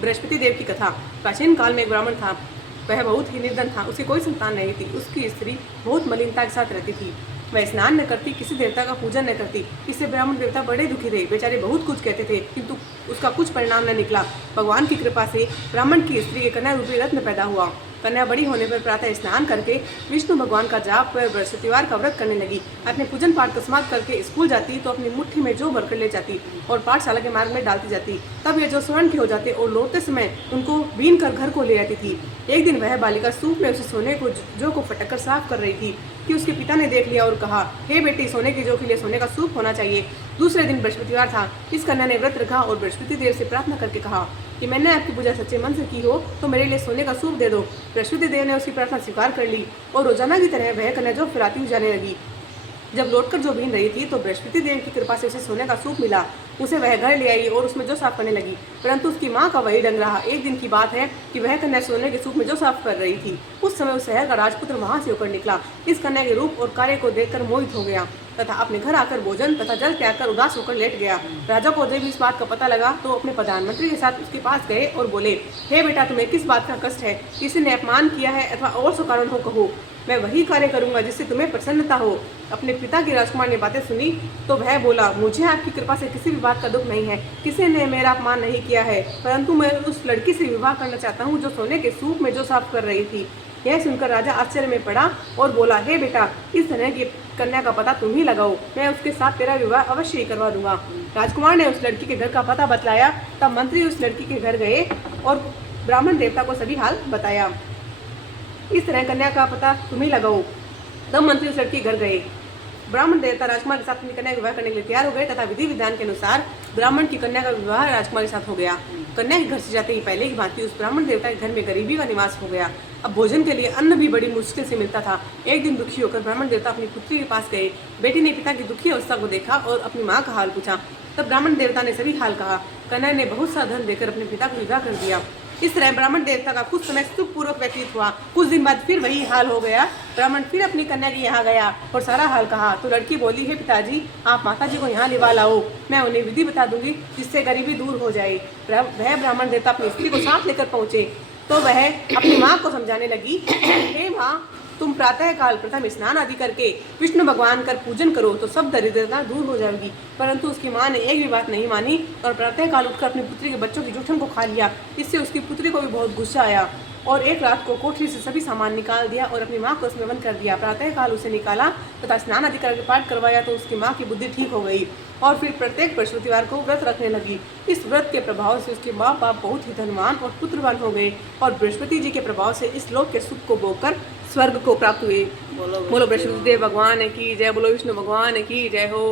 बृहस्पति देव की कथा। प्राचीन काल में एक ब्राह्मण था। वह बहुत ही निर्धन था, उसे कोई संतान नहीं थी। उसकी स्त्री बहुत मलिनता के साथ रहती थी। वह स्नान न करती, किसी देवता का पूजन न करती। इससे ब्राह्मण देवता बड़े दुखी थे। बेचारे बहुत कुछ कहते थे, किंतु उसका कुछ परिणाम न निकला। भगवान की कृपा से ब्राह्मण की स्त्री के कन्या रूपी रत्न पैदा हुआ। कन्या बड़ी होने पर प्रातः स्नान करके विष्णु भगवान का जाप व बृहस्पतिवार का व्रत करने लगी। अपने पूजन पाठ का समाप्त करके स्कूल जाती तो अपनी मुट्ठी में जौ भरकर ले जाती और पाठशाला के मार्ग में डालती जाती। तब ये जो स्वर्ण के हो जाते और लौटते समय उनको बीन कर घर को ले आती थी। एक दिन वह बालिका सूप में उसे सोने को जौ को फटक कर साफ कर रही थी कि उसके पिता ने देख लिया और कहा, हे बेटी, सोने की जौ के लिए सोने का सूप होना चाहिए। दूसरे दिन बृहस्पतिवार था। इस कन्या ने व्रत रखा और बृहस्पति देव से प्रार्थना करके कहा कि मैंने आपकी पूजा सच्चे मन से की हो तो मेरे लिए सोने का सूप दे दो। बृहस्पति देव ने उसकी प्रार्थना स्वीकार कर ली और रोजाना की तरह वह कन्या जौ फिराती हुई जाने लगी। जब लौटकर जो बीन रही थी तो बृहस्पति देव की कृपा से उसे सोने का सूप मिला। उसे वह घर ले आई और उसमें जौ साफ करने लगी, परंतु उसकी माँ का वही ढंग रहा। एक दिन की बात है कि वह कन्या सोने के सूप में जौ साफ कर रही थी। उस समय उस शहर का राजपुत्र वहां से होकर निकला। इस कन्या के रूप और कार्य को देखकर मोहित हो गया तथा अपने घर आकर भोजन तथा जल त्याग कर उदास होकर लेट गया। राजा को जब इस बात का पता लगा तो अपने प्रधानमंत्री के साथ उसके पास गए और बोले, हे बेटा, तुम्हें किस बात का कष्ट है? किसी ने अपमान किया है अथवा और सो कारण हो कहो। मैं वही कार्य करूंगा जिससे तुम्हें प्रसन्नता हो। अपने पिता की राजकुमार ने बातें सुनी तो वह बोला, मुझे आपकी कृपा से किसी भी बात का दुख नहीं है। किसी ने मेरा अपमान नहीं किया है, परंतु मैं उस लड़की से विवाह करना चाहता हूँ जो सोने के सूप में जो साफ कर रही थी। यह सुनकर राजा आश्चर्य में पड़ा और बोला, हे बेटा, इस तरह की कन्या का पता तुम ही लगाओ। मैं उसके साथ तेरा विवाह अवश्य ही करवा दूंगा। राजकुमार ने उस लड़की के घर का पता बतलाया। तब मंत्री उस लड़की के घर गए और ब्राह्मण देवता को सभी हाल बताया। इस तरह कन्या का पता तुम ही लगाओ। तब मंत्री उस लड़की के घर गए। ब्राह्मण देवता राजकुमार के साथ अपनी कन्या का विवाह करने के लिए तैयार हो गए तथा विधि विधान के अनुसार ब्राह्मण की कन्या का विवाह राजकुमार के साथ हो गया। कन्या के घर से जाते ही पहले की भांति उस ब्राह्मण देवता के घर में गरीबी का निवास हो गया। अब भोजन के लिए अन्न भी बड़ी मुश्किल से मिलता था। एक दिन दुखी होकर ब्राह्मण देवता अपनी पुत्री के पास गए। बेटी ने पिता की दुखी अवस्था को देखा और अपनी माँ का हाल पूछा। तब ब्राह्मण देवता ने सभी हाल कहा। कन्या ने बहुत सा धन देकर अपने पिता को विवाह कर दिया। इस तरह ब्राह्मण देवता का कुछ समय सुखपूर्वक व्यतीत हुआ। कुछ दिन बाद फिर वही हाल हो गया। ब्राह्मण फिर अपनी कन्या के यहाँ गया और सारा हाल कहा तो लड़की बोली, हे पिताजी, आप माताजी को यहाँ लिवा लाओ। मैं उन्हें विधि बता दूंगी जिससे गरीबी दूर हो जाए। वह ब्राह्मण देवता अपनी स्त्री को साथ लेकर पहुंचे तो वह अपनी माँ को समझाने लगी, हे माँ, तुम प्रातः काल प्रथम स्नान आदि करके विष्णु भगवान कर पूजन करो तो सब दरिद्रता दूर हो जाएगी। परंतु उसकी माँ ने एक भी बात नहीं मानी और प्रातः काल उठकर अपनी पुत्री के बच्चों की जूठन को खा लिया। इससे उसकी पुत्री को भी बहुत गुस्सा आया और एक रात को कोठरी से सभी सामान निकाल दिया और अपनी माँ को उसमें बंद कर दिया। प्रातः काल उसे निकाला तथा स्नान आदि करके पाठ करवाया तो उसकी माँ की बुद्धि ठीक हो गई और फिर प्रत्येक बृहस्पतिवार को व्रत रखने लगी। इस व्रत के प्रभाव से उसके माँ बाप बहुत ही धनवान और पुत्रवान हो गए और बृहस्पति जी के प्रभाव से इस लोक के सुख को भोगकर स्वर्ग को प्राप्त हुए। बोलो बृहस्पति देव भगवान की जय। बोलो विष्णु भगवान की जय हो।